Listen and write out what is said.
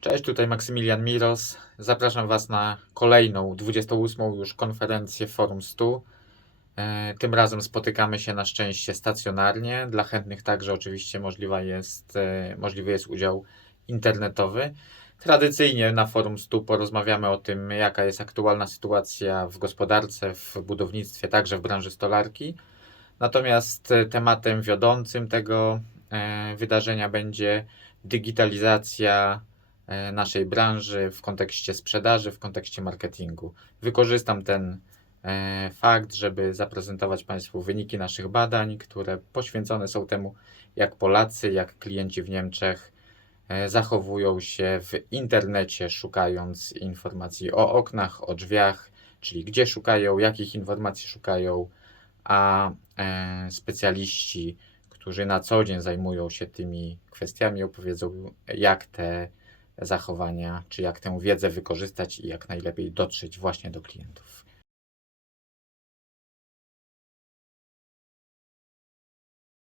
Cześć, tutaj Maksymilian Miros. Zapraszam Was na kolejną, 28. już konferencję Forum 100. E, Tym razem spotykamy się na szczęście stacjonarnie. Dla chętnych także oczywiście możliwa jest, e, możliwy jest udział internetowy. Tradycyjnie na Forum 100 porozmawiamy o tym, jaka jest aktualna sytuacja w gospodarce, w budownictwie, także w branży stolarki. Natomiast e, tematem wiodącym tego wydarzenia będzie digitalizacja naszej branży w kontekście sprzedaży, w kontekście marketingu. Wykorzystam ten e, fakt, żeby zaprezentować Państwu wyniki naszych badań, które poświęcone są temu, jak Polacy, jak klienci w Niemczech e, zachowują się w internecie, szukając informacji o oknach, o drzwiach, czyli gdzie szukają, jakich informacji szukają, a e, specjaliści, którzy na co dzień zajmują się tymi kwestiami, opowiedzą, jak te zachowania, czy jak tę wiedzę wykorzystać i jak najlepiej dotrzeć właśnie do klientów.